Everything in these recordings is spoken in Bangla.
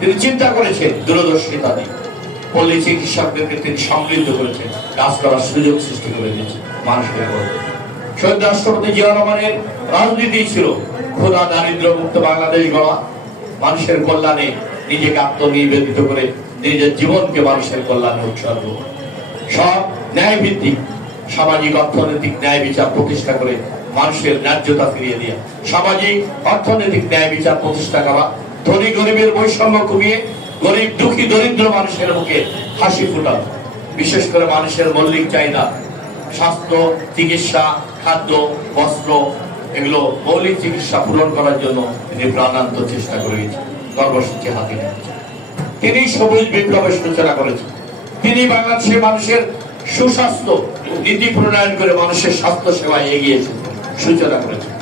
তিনি চিন্তা করেছেন দূরদর্শিতা দিয়ে পল্লী চিকিৎসকদেরকে তিনি সমৃদ্ধ করেছেন, কাজ করার সুযোগ সৃষ্টি করে দিয়েছেন মধ্যে শহীদ রাষ্ট্রপতি জিয়া রহমানের রাজনীতি ছিল ক্ষুধা, দারিদ্র, মুক্ত বাংলাদেশ গড়া। মানুষের কল্যাণে নিজেকে আত্মনিবেদিত করে নিজের জীবনকে মানুষের কল্যাণে উৎসর্গ সব ন্যায় ভিত্তিক সামাজিক, অর্থনৈতিক ন্যায় বিচার প্রতিষ্ঠা করে মানুষের ন্যায্যতা ফিরিয়ে দেওয়া সামাজিক, অর্থনৈতিক ন্যায় বিচার প্রতিষ্ঠা করা ধনী গরিবের বৈষম্য কমিয়ে গরিব দুঃখী দরিদ্র মানুষের মুখে হাসি ফুটানো বিশেষ করে মানুষের মৌলিক চাহিদা, স্বাস্থ্য, চিকিৎসা, খাদ্য, বস্ত্র, এগুলো মৌলিক চিকিৎসা পূরণ করার জন্য তিনি প্রাণান্ত চেষ্টা করে গেছেন, কর্মসূচি হাতে নিয়েছেন। তিনি সবুজ বিপ্লবের সূচনা করেছেন। তিনি বাংলাদেশের মানুষের সুস্বাস্থ্য, নীতি প্রণয়ন করে মানুষের স্বাস্থ্য সেবায় এগিয়েছেন সূচনা করেছেন।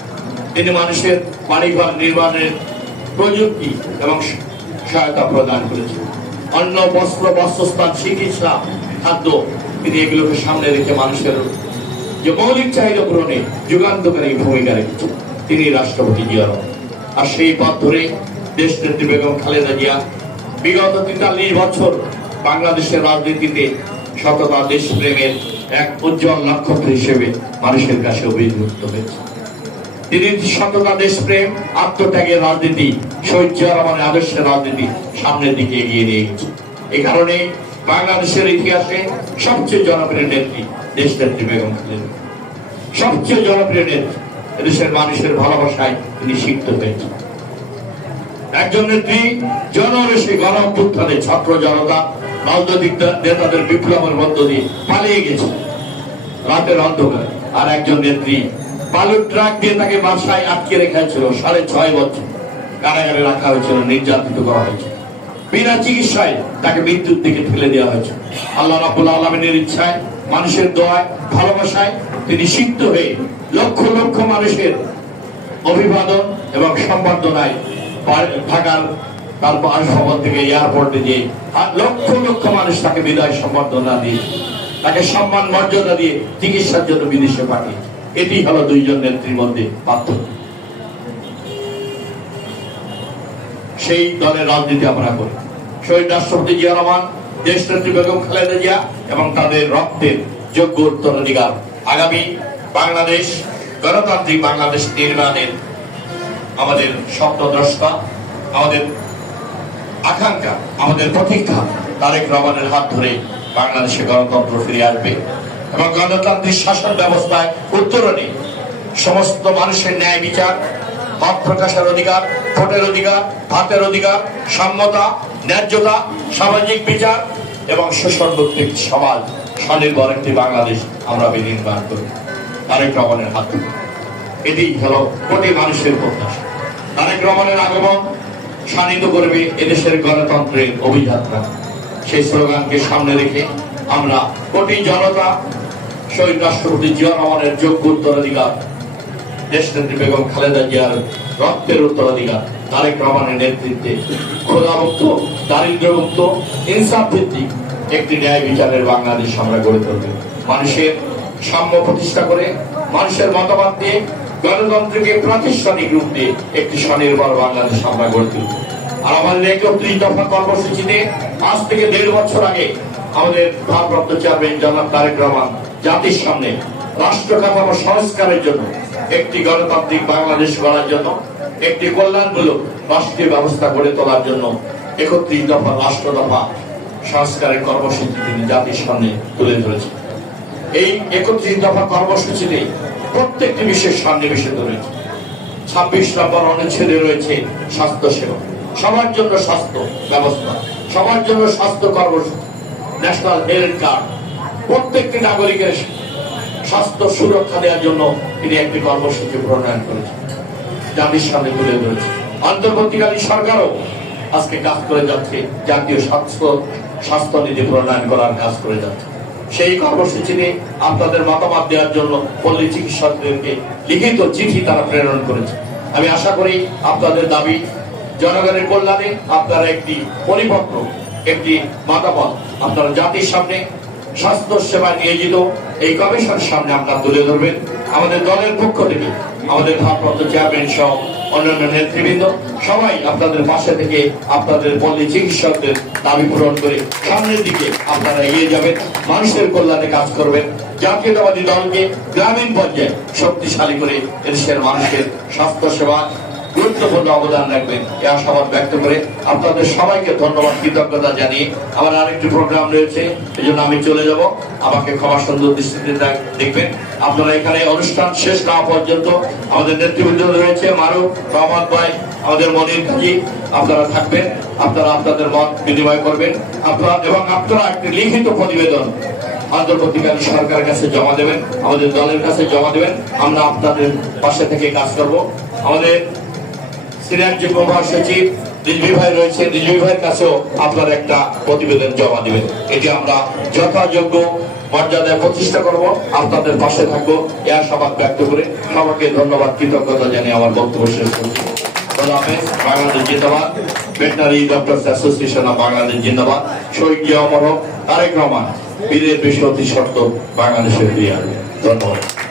তিনি মানুষের বাড়িঘর নির্মাণের প্রযুক্তি এবং সহায়তা প্রদান করেছেন অন্ন, বস্ত্র, বাসস্থান, চিকিৎসা, খাদ্য তিনি এগুলোকে সামনে রেখে মানুষের যে মৌলিক চাহিদা পূরণে যুগান্তকারী ভূমিকা রেখেছেন তিনি রাষ্ট্রপতি জিয়া। আর সেই পথ ধরে দেশ নেত্রী বেগম খালেদা জিয়া বিগত তেতাল্লিশ বছর বাংলাদেশের রাজনীতিতে সততা, দেশপ্রেমের এক উজ্জ্বল নক্ষত্র হিসেবে মানুষের কাছে অভিযুক্ত হয়েছে সততা, দেশপ্রেম, আত্মত্যাগের রাজনীতি আদর্শের রাজনীতি সামনের দিকে এগিয়ে নিয়ে গেছে কারণে বাংলাদেশের ইতিহাসে সবচেয়ে জনপ্রিয় নেত্রী দেশ নেত্রী বেগম সবচেয়ে জনপ্রিয় নেত্রী মানুষের ভালোবাসায় তিনি সিক্ত হয়েছেন। একজন নেত্রী, জনরসী গণ ছাত্র জনতা, রাজনৈতিক নেতাদের বিপ্লবের মধ্য দিয়ে পালিয়ে গেছে। রাতের অন্ধকার। আর একজন নেত্রী বালুর ট্রাক দিয়ে তাকে বাসায় আটকে রেখেছিল সাড়ে ছয় বছর। কারাগারে রাখা হয়েছিল, নির্যাতিত করা হয়েছে। বিনা চিকিৎসায় তাকে মৃত্যুর দিকে ঠেলে দেওয়া হয়েছে। আল্লাহ রাবুল আলমিনের ইচ্ছায়, মানুষের দোয়ায়, ভালোবাসায় তিনি সিদ্ধ হয়ে লক্ষ লক্ষ মানুষের অভিবাদন এবং সম্বর্ধনায় পা- ঢাকার তার বাসভবন থেকে এয়ারপোর্টে যে লক্ষ লক্ষ মানুষ তাকে বিদায় সম্বর্ধনা দিয়ে, তাকে সম্মান মর্যাদা দিয়ে চিকিৎসার জন্য বিদেশে পাঠিয়েছে। এটি হলো দুইজন নেত্রীর মধ্যে পার্থক্য। সেই দলের রাজনীতি আমরা করি। শহীদ রাষ্ট্রপতি জিয়া রহমান, দেশ নেত্রী বেগম খালেদা জিয়া এবং তাদের রক্তের যোগ্য উত্তরাধিকার আগামী বাংলাদেশ, গণতান্ত্রিক বাংলাদেশ নির্মাণের আমাদের স্বপ্নদ্রষ্টা, আমাদের আকাঙ্ক্ষা, আমাদের প্রতীক্ষা, তারেক রহমানের হাত ধরে বাংলাদেশে গণতন্ত্র ফিরে আসবে। এবং গণতান্ত্রিক শাসন ব্যবস্থায় উত্তরণে সমস্ত মানুষের ন্যায় বিচার মত প্রকাশের অধিকার, ভোটের অধিকার, ভাতের অধিকার, সাম্যতা, ন্যায্যতা, সামাজিক বিচার এবং শোষণ সমাজ, স্বনির্ভর একটি বাংলাদেশ আমরা বিনির্মাণ করি। তারেক রহমানের হাত এটি হলো কোটি মানুষের প্রত্যাশা। তারেক রহমানের আগমন শানিত করবে এদেশের গণতন্ত্রের অভিযাত্রা। সেই স্লোগানকে সামনে রেখে আমরা কোটি জনতা শহীদ রাষ্ট্রপতি জিয়া রহমানের যোগ্য উত্তরাধিকার, দেশনেত্রী বেগম খালেদা জিয়ার রক্তের উত্তরাধিকার, তারেক রহমানের নেতৃত্বে ক্ষুধামুক্ত, দারিদ্র্যমুক্ত ইনসাফ ভিত্তিক একটি ন্যায় বিচারের বাংলাদেশ আমরা গড়ে তুলব। মানুষের সাম্য প্রতিষ্ঠা করে, মানুষের মতামত দিয়ে, গণতন্ত্রকে প্রাতিষ্ঠানিক রূপ দিয়ে একটি স্বনির্ভর বাংলাদেশ আমরা গড়ে তুলব। আর আমাদের একত্রিশ দফা কর্মসূচিতে আজ থেকে দেড় বছর আগে আমাদের ভারপ্রাপ্ত চেয়ারম্যান জনাব তারেক রহমান জাতির সামনে রাষ্ট্র কাঠামো সংস্কারের জন্য একটি গণতান্ত্রিক বাংলাদেশ গড়ার জন্য, একটি কল্যাণমূলক রাষ্ট্রীয় ব্যবস্থা গড়ে তোলার জন্য একত্রিশ দফা, রাষ্ট্র দফা সংস্কারের কর্মসূচি তিনি জাতির সামনে তুলে ধরেছেন। এই একত্রিশ দফা কর্মসূচিতে প্রত্যেকটি বিষয়ের সন্নিবেশিত রয়েছে ছাব্বিশ নম্বর অনুচ্ছেদে রয়েছে স্বাস্থ্য সেবা সবার জন্য স্বাস্থ্য ব্যবস্থা, সবার জন্য স্বাস্থ্য কর্মসূচি, ন্যাশনাল হেলথ কার্ড প্রত্যেকটি নাগরিকের স্বাস্থ্য সুরক্ষা দেওয়ার জন্য তিনি একটি কর্মসূচি প্রণয়ন করেছেন জাতির সামনে তুলে ধরেছে। অন্তর্বর্তীকালীন সরকারও আজকে কাজ করে যাচ্ছে, জাতীয় স্বাস্থ্য স্বাস্থ্য নীতি প্রণয়ন করার কাজ করে যাচ্ছে। সেই কর্মসূচিতে আপনাদের মতামত দেওয়ার জন্য পল্লী চিকিৎসকদেরকে লিখিত চিঠি তারা প্রেরণ করেছে। আমি আশা করি আপনাদের দাবি জনগণের কল্যাণে আপনারা একটি পরিপক্ক একটি মতামত আপনারা জাতির সামনে স্বাস্থ্য সেবা নিয়োজিত, এই কমিশনের সামনে আপনারা তুলে ধরবেন আমাদের দলের পক্ষ থেকে আমাদের ভারপ্রাপ্ত চেয়ারম্যান সহ অন্যান্য নেতৃবৃন্দ। সবাই আপনাদের পাশে থেকে আপনাদের পল্লী চিকিৎসকদের দাবি পূরণ করে সামনের দিকে আপনারা এগিয়ে যাবেন, মানুষের কল্যাণে কাজ করবেন। জাতীয়তাবাদী দলকে গ্রামীণ পর্যায়ে শক্তিশালী করে এদেশের মানুষের স্বাস্থ্য সেবা গুরুত্বপূর্ণ অবদান রাখবেন। এ আশাবাদ ব্যক্ত করে আপনাদের সবাইকে ধন্যবাদ, কৃতজ্ঞতা জানিয়ে আমার আরেকটি প্রোগ্রাম রয়েছে এই জন্য আমি চলে যাব। আমাকে ক্ষমা সুন্দর দৃষ্টিতে দেখবেন। আপনারা এখানে অনুষ্ঠান শেষ না পর্যন্ত আমাদের নেতৃবৃন্দ রয়েছে, মারুফ রহমত ভাই, আমাদের মনির কাজী আপনারা থাকবেন, আপনারা আপনাদের মত বিনিময় করবেন। আপনারা এবং আপনারা একটি লিখিত প্রতিবেদন অন্তর্বর্তীকালীন সরকারের কাছে জমা দেবেন, আমাদের দলের কাছে জমা দেবেন। আমরা আপনাদের পাশে থেকে কাজ করব। আমাদের সিনিয়র মহাসচিব রিজভি ভাই রয়েছে রিজভি ভাইয়ের কাছেও আপনার একটা প্রতিবেদন জমা দিবেন। এটি আমরা যথাযোগ্য মর্যাদায় প্রতিষ্ঠা করব আপনাদের পাশে থাকব। এ আশাবাদ ব্যক্ত করে সবাইকে ধন্যবাদ কৃতজ্ঞতা জানিয়ে আমার বক্তব্য শেষ করছি। জিন্দাবাদ। ভেটেনারি ডক্টরস অ্যাসোসিয়েশন অফ জিন্দাবাদ। শহীদ জিয়া অমর হোক, তারেক বাংলাদেশের ধন্যবাদ।